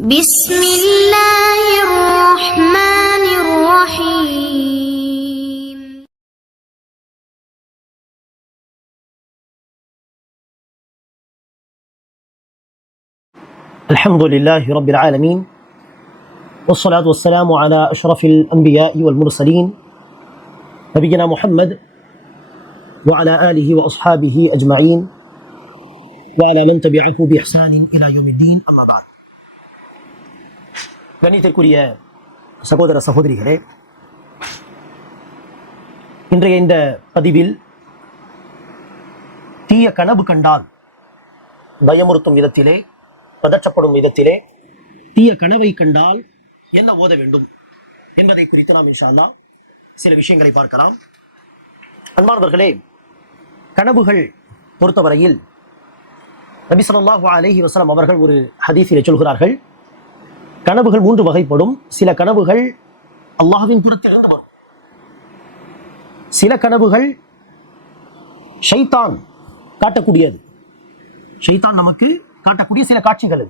بسم الله الرحمن الرحيم. الحمد لله رب العالمين، والصلاة والسلام على أشرف الأنبياء والمرسلين نبينا محمد وعلى آله وأصحابه أجمعين وعلى من تبعه بإحسان إلى يوم الدين. أما بعد. கணிதற்குரிய சகோதர சகோதரிகளே, இன்றைய இந்த பதிவில் தீய கனவு கண்டால் பயமுறுத்தும் விதத்திலே, பதற்றப்படும் விதத்திலே தீய கனவை கண்டால் என்ன ஓத வேண்டும் என்பதை குறித்து நாம் இன்ஷா அல்லாஹ் சில விஷயங்களை பார்க்கலாம். அன்பானவர்களே, கனவுகள் பொறுத்தவரையில் நபி ஸல்லல்லாஹு அலைஹி வஸல்லம் அவர்கள் ஒரு ஹதீஸிலே சொல்கிறார்கள், கனவுகள் 3 வகைப்படும். சில கனவுகள் அல்லாஹ்வின் புறத்திலிருந்து வரும், சில கனவுகள் ஷைத்தான் காட்டக்கூடியது, ஷைத்தான் நமக்கு காட்டக்கூடிய சில காட்சிகள்.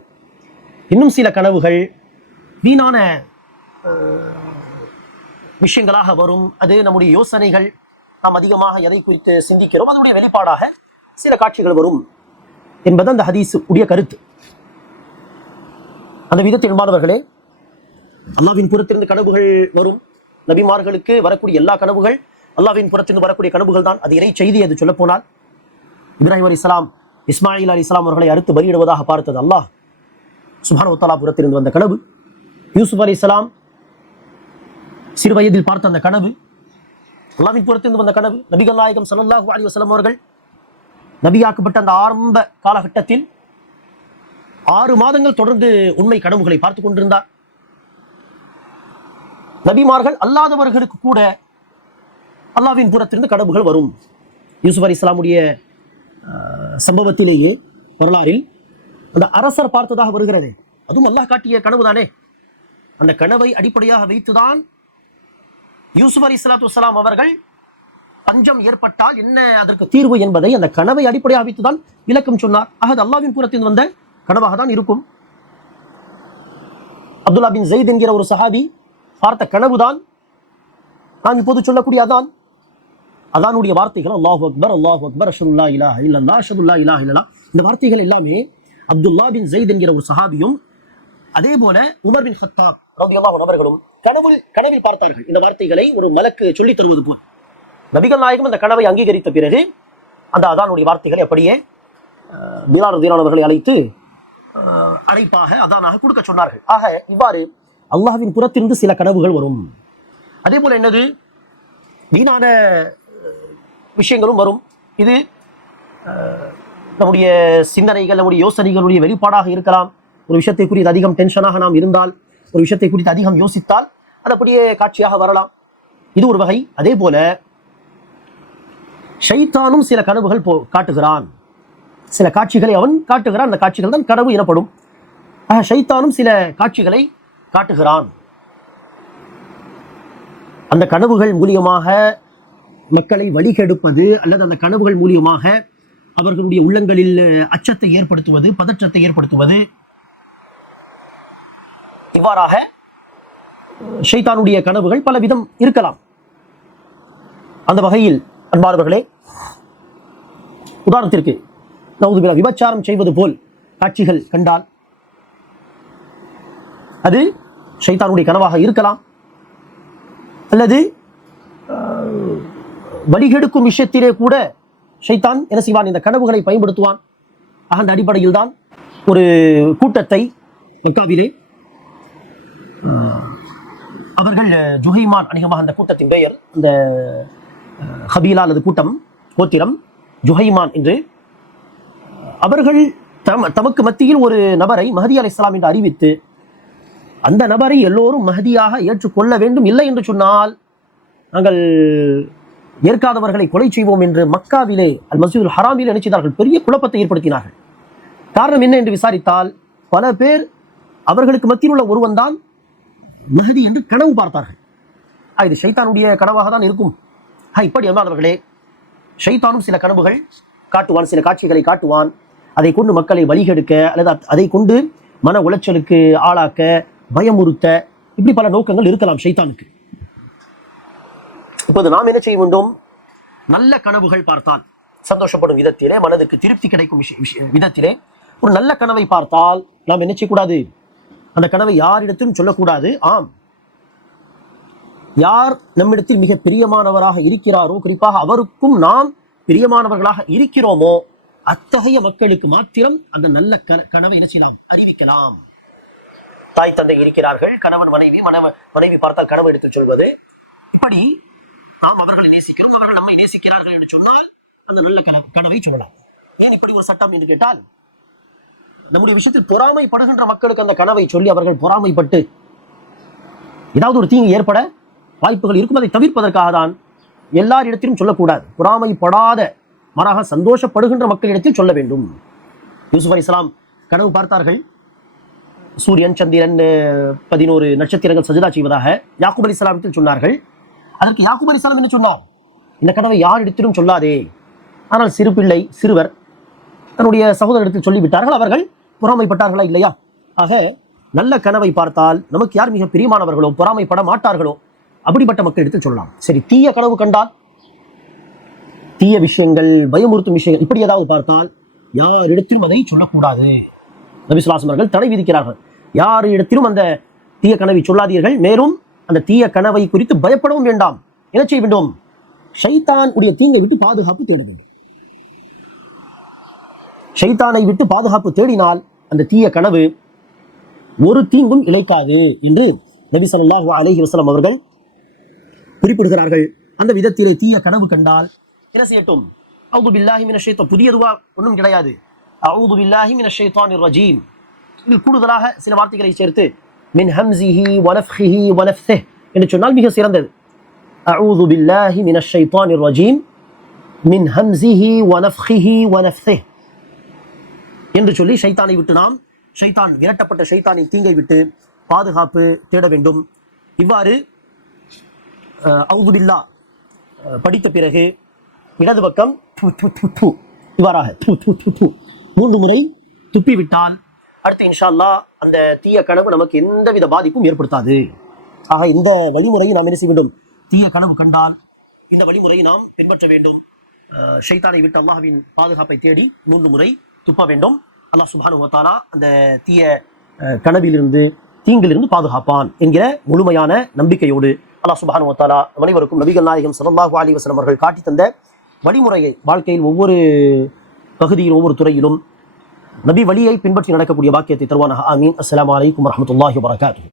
இன்னும் சில கனவுகள் வீணான விஷயங்களாக வரும். அது நம்முடைய யோசனைகள், நாம் அதிகமாக எதை குறித்து சிந்திக்கிறோம் அதனுடைய வெளிப்பாடாக சில காட்சிகள் வரும் என்பது அந்த ஹதீஸ் உடைய கருத்து. அந்த விதத்தில் மாணவர்களே, அல்லாஹ்வின் புறத்திலிருந்து கனவுகள் வரும். நபிமார்களுக்கு வரக்கூடிய எல்லா கனவுகள் அல்லாஹ்வின் புறத்திலிருந்து வரக்கூடிய கனவுகள் தான். அது இறை செய்தி. அது சொல்ல போனால் இப்ராஹிம் அலைஹிஸ்ஸலாம் இஸ்மாயில் அலைஹிஸ்ஸலாம் அவர்களை அறுத்து பலியிடுவதாக பார்த்தது அல்லாஹ் சுப்ஹானஹு வ தஆலா புறத்திலிருந்து வந்த கனவு. யூசுப் அலைஹிஸ்ஸலாம் சிறு வயதில் பார்த்த அந்த கனவு அல்லாஹ்வின் புறத்திலிருந்து வந்த கனவு. நபிகள் நாயகம் ஸல்லல்லாஹு அலைஹி வஸல்லம் அவர்கள் நபியாக்கப்பட்ட அந்த ஆரம்ப காலகட்டத்தில் 6 மாதங்கள் தொடர்ந்து உண்மை கனவுகளை பார்த்து கொண்டிருந்தார். நபிமார்கள் அல்லாதவர்களுக்கு கூட அல்லாஹ்வின் புறத்திலிருந்து கனவுகள் வரும். யூசுப் அலைஹிஸ்ஸலாமுடைய சம்பவத்திலேயே வரலாறில் அந்த அரசர் பார்த்ததாக வருகிறது. அதுவும் அல்லாஹ் காட்டிய கனவு தானே. அந்த கனவை அடிப்படையாக வைத்துதான் யூசுப் அலைஹிஸ்ஸலாத்து வஸ்ஸலாம் அவர்கள் பஞ்சம் ஏற்பட்டால் என்ன அதற்கு தீர்வு என்பதை அந்த கனவை அடிப்படையாக வைத்துதான் விளக்கம் சொன்னார். அது அல்லாஹ்வின் புறத்தில் வந்த கனவாக தான் இருக்கும். அப்துல்லா பின் ஸைத் என்கிற ஒரு சஹாபி பார்த்த கனவுதான் நான் இப்போது சொல்லக்கூடிய அதானுடைய வார்த்தைகள். அல்லாஹு அக்பர், அல்லாஹு அக்பர், அஷ்ஹது அல்லா இலாஹ இல்லல்லாஹ், அஷ்ஹது அல்லா இலாஹ இல்லல்லாஹ். இந்த வார்த்தைகள் எல்லாமே அப்துல்லா பின் ஸைத் என்கிற ஒரு சஹாபியும் அதே போல உமர் பின் கத்தாப் ரலியல்லாஹு அன்ஹு அவர்களும் கனவில் பார்த்தார்கள். இந்த வார்த்தைகளை ஒரு மலக்கு சொல்லித் தருவது போல் நபிகள் நாயகம் அந்த கனவை அங்கீகரித்த பிறகு அந்த அதானுடைய வார்த்தைகளை அப்படியே பிலால் ரலியல்லாஹு அவர்களை அழைத்து அழைப்பாக அதானாக கொடுக்க சொன்னார்கள். ஆக இவ்வாறு அல்லாஹ்வின் புறத்திலிருந்து சில கனவுகள் வரும். அதே போல என்னது, வீணான விஷயங்களும் வரும். இது நம்முடைய சிந்தனைகள், நம்முடைய யோசனைகளுடைய வெளிப்பாடாக இருக்கலாம். ஒரு விஷயத்தை குறித்து அதிகம் டென்ஷனாக நாம் இருந்தால், ஒரு விஷயத்தை குறித்து அதிகம் யோசித்தால் அது அப்படியே காட்சியாக வரலாம். இது ஒரு வகை. அதே போல ஷைத்தானும் சில கனவுகள் காட்டுகிறான், சில காட்சிகளை அவன் காட்டுகிறான். அந்த காட்சிகள் தான் கனவு எனப்படும். ஷைத்தானும் சில காட்சிகளை காட்டுகிறான். அந்த கனவுகள் மூலியமாக மக்களை வழிகெடுப்பது அல்லது அந்த கனவுகள் மூலியமாக அவர்களுடைய உள்ளங்களில் அச்சத்தை ஏற்படுத்துவது, பதற்றத்தை ஏற்படுத்துவது, இவ்வாறாக ஷைத்தானுடைய கனவுகள் பல விதம் இருக்கலாம். அந்த வகையில் அன்பானவர்களே, உதாரணத்திற்கு நவுதுபில்லா விபச்சாரம் செய்வது போல் காட்சிகள் கண்டால் அது ஷைத்தானுடைய கனவாக இருக்கலாம். அல்லது வழிகெடுக்கும் விஷயத்திலே கூட ஷைத்தான் என்ன செய்வான், இந்த கனவுகளை பயன்படுத்துவான். அந்த அடிப்படையில் தான் ஒரு கூட்டத்தை மக்காவிலே அவர்கள் ஜுஹைமான், அநேகமாக அந்த கூட்டத்தின் பெயர் இந்த ஹபீலா அல்லது கூட்டம், கோத்திரம் ஜுஹைமான் என்று, அவர்கள் தமக்கு மத்தியில் ஒரு நபரை மஹதி அலைஹிஸ்ஸலாம் என்று அறிவித்து அந்த நபரை எல்லோரும் மஹதியாக ஏற்றுக்கொள்ள வேண்டும், இல்லை என்று சொன்னால் நாங்கள் ஏற்காதவர்களை கொலை செய்வோம் என்று மக்காவிலே அல் மஸ்ஜிதுல் ஹராமிலே நினைச்சார்கள். பெரிய குழப்பத்தை ஏற்படுத்தினார்கள். காரணம் என்ன என்று விசாரித்தால் பல பேர் அவர்களுக்கு மத்தியில் உள்ள ஒருவன் தான் மஹதி என்று கனவு பார்த்தார்கள். இது ஷைத்தானுடைய கனவாக தான் இருக்கும். இப்படி அல்லாதவர்களே, ஷைத்தானும் சில கனவுகள் காட்டுவான், சில காட்சிகளை காட்டுவான். அதை கொண்டு மக்களை வழிகெடுக்க அல்லது அதை கொண்டு மன உளைச்சலுக்கு ஆளாக்க, பயமுறுத்த, இப்படி பல நோக்கங்கள் இருக்கலாம் ஷைத்தானுக்கு. இப்போது நாம் என்ன செய்ய வேண்டும்? நல்ல கனவுகள் பார்த்தால் சந்தோஷப்படும் விதத்திலே, மனதுக்கு திருப்தி கிடைக்கும் விதத்திலே ஒரு நல்ல கனவை பார்த்தால் நாம் என்ன செய்யக்கூடாது? அந்த கனவை யாரிடத்திலும் சொல்லக்கூடாது. ஆம், யார் நம்மிடத்தில் மிக பிரியமானவராக இருக்கிறாரோ, குறிப்பாக அவருக்கும் நாம் பிரியமானவர்களாக இருக்கிறோமோ, அத்தகைய மக்களுக்கு மாத்திரம் அந்த நல்ல கனவை என்ன செய்யலாம்? அறிவிக்கலாம். தாய் தந்தை இருக்கிறார்கள், கணவன் மனைவி பார்த்தால் கனவு எடுத்து சொல்வது, இப்படி நாம் அவர்களை நேசிக்கிறோம், அவர்கள் நம்மை நேசிக்கிறார்கள் என்று சொன்னால் அந்த நல்ல கனவை சொல்லலாம். ஏன் இப்படி ஒரு சட்டம் என்று கேட்டால், நம்முடைய விஷயத்தில் பொறாமைப்படுகின்ற மக்களுக்கு அந்த கனவை சொல்லி அவர்கள் பொறாமைப்பட்டு ஏதாவது ஒரு தீங்கு ஏற்பட வாய்ப்புகள் இருக்கும். அதை தவிர்ப்பதற்காக தான் எல்லாரிடத்திலும் சொல்லக்கூடாது. பொறாமைப்படாத, மாறாக சந்தோஷப்படுகின்ற மக்களிடத்தில் சொல்ல வேண்டும். யூசுப் அலைஹிஸ்ஸலாம் கனவு பார்த்தார்கள். சூரியன், சந்திரன், 11 நட்சத்திரங்கள் சஜதா செய்வதாக யாக்கூப் அலைஹிஸ்ஸலாமிடத்தில் சொன்னார்கள். அதற்கு யாக்கூப் அலைஹிஸ்ஸலாம் என்ன சொன்னார்? இந்த கனவை யாரிடத்திலும் சொல்லாதே. ஆனால் சிறுவர் தன்னுடைய சகோதரத்தில் சொல்லிவிட்டார்கள். அவர்கள் பொறாமைப்பட்டார்களா இல்லையா? ஆக நல்ல கனவை பார்த்தால் நமக்கு யார் மிக பிரியமானவர்களோ, பொறாமைப்பட மாட்டார்களோ, அப்படிப்பட்ட மக்களிடத்தில் சொல்லலாம். சரி, தீய கனவு கண்டால், தீய விஷயங்கள், பயமுறுத்தும் விஷயங்கள், இப்படி ஏதாவது பார்த்தால் யாரிடத்திலும் அதை சொல்லக்கூடாது. நபி ஸல்லல்லாஹு அலைஹி வஸல்லம் அவர்கள் தடை விதிக்கிறார்கள். யாரிடத்திலும் அந்த தீய கனவை சொல்லாதீர்கள். மேலும் அந்த தீய கனவை குறித்து பயப்படவும் வேண்டாம். என்ன செய்ய வேண்டும்? ஷைத்தான் உடைய தீங்கை விட்டு பாதுகாப்பு தேட வேண்டும். ஷைத்தானை விட்டு பாதுகாப்பு தேடினால் அந்த தீய கனவு ஒரு தீங்கும் இழைக்காது என்று நபி ஸல்லல்லாஹு அலைஹி வஸல்லம் அவர்கள் குறிப்பிடுகிறார்கள். அந்த விதத்தில் தீய கனவு கண்டால் என்ன செய்யட்டும்? அஊது பில்லாஹி மினஷ் ஷைத்தான், புதிய துஆ ஒன்றும் கிடையாது. அஊது பில்லாஹி மினஷ் ஷைத்தானிர் ரஜீம். இதில் கூடுதலாக சில வார்த்தைகளை சேர்த்து மின் ஹம்ஸிஹி வ நஃப்ஹிஹி வ நஃப்ஸிஹி என்று சொன்னால் மிக சிறந்தது. அஊது பில்லாஹி மினஷ் ஷைத்தானிர் ரஜீம் மின் ஹம்ஸிஹி வ நஃப்ஹிஹி வ நஃப்ஸிஹி என்று சொல்லி ஷைத்தானை விட்டு நாம், ஷைத்தான் விரட்டப்பட்ட ஷைத்தானின் தீங்கை விட்டு பாதுகாப்பு தேட வேண்டும். இவ்வாறு அஊது பில்லாஹ் படித்த பிறகு இடது பக்கம் இவ்வாறாக 3 முறை துப்பிவிட்டால் அடுத்து இன்ஷா அல்லாஹ் அந்த தீய கனவு நமக்கு எந்தவித பாதிப்பும் ஏற்படுத்தாது. ஆக இந்த வழிமுறையை நாம் என்ன செய்ய வேண்டும்? தீய கனவு கண்டால் இந்த வழிமுறையை நாம் பின்பற்ற வேண்டும். ஷைத்தானை விட்டு அல்லாஹ்வின் பாதுகாப்பை தேடி 3 முறை துப்ப வேண்டும். அல்லாஹ் சுப்ஹானஹு வ தஆலா அந்த தீய கனவிலிருந்து, தீங்கிலிருந்து பாதுகாப்பான் என்கிற முழுமையான நம்பிக்கையோடு அல்லாஹ் சுப்ஹானஹு வ தஆலா அனைவருக்கும் நபிகள் நாயகம் ஸல்லல்லாஹு அலைஹி வஸல்லம் அவர்கள் காட்டி தந்த வழிமுறையை வாழ்க்கையில் ஒவ்வொரு பகுதியில், ஒவ்வொரு துறையிலும் நபி வழியை பின்பற்றி நடக்கக்கூடிய பாக்கியத்தை தருவானாக. ஆமீன். அஸ்ஸலாமு அலைக்கும் வரஹ்மத்துல்லாஹி வபரகாத்துஹு.